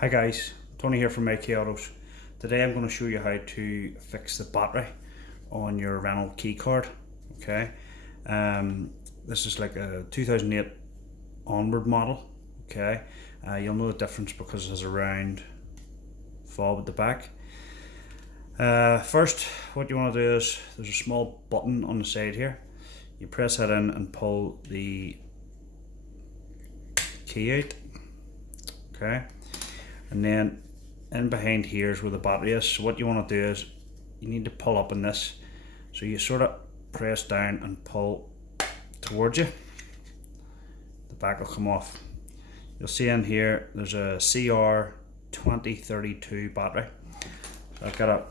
Hi guys, Tony here from AK Autos. Today I'm going to show you how to fix the battery on your Renault key card. Okay, this is like a 2008 onward model. Okay, you'll know the difference because there's a round fob at the back. First, what you want to do is there's a small button on the side here. You press that in and pull the key out. Okay. And then in behind here is where the battery is. So what you want to do is you need to pull up in this. So you sort of press down and pull towards you. The back will come off. You'll see in here there's a CR2032 battery. So I've got a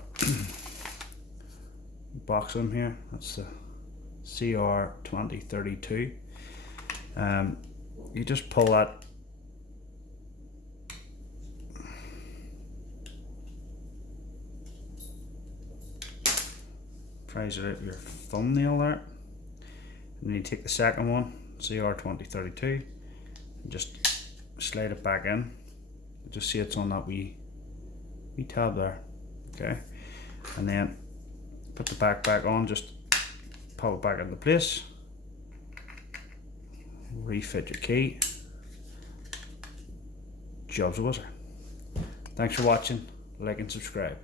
box in here. That's the CR2032. You just pull that prise it out with your thumbnail there, and then you take the second one, CR2032, and just slide it back in. You just see it's on that wee tab there. Okay, and then put the back on, just pop it back into place, refit your key. Job's a wizard. Thanks for watching, like and subscribe.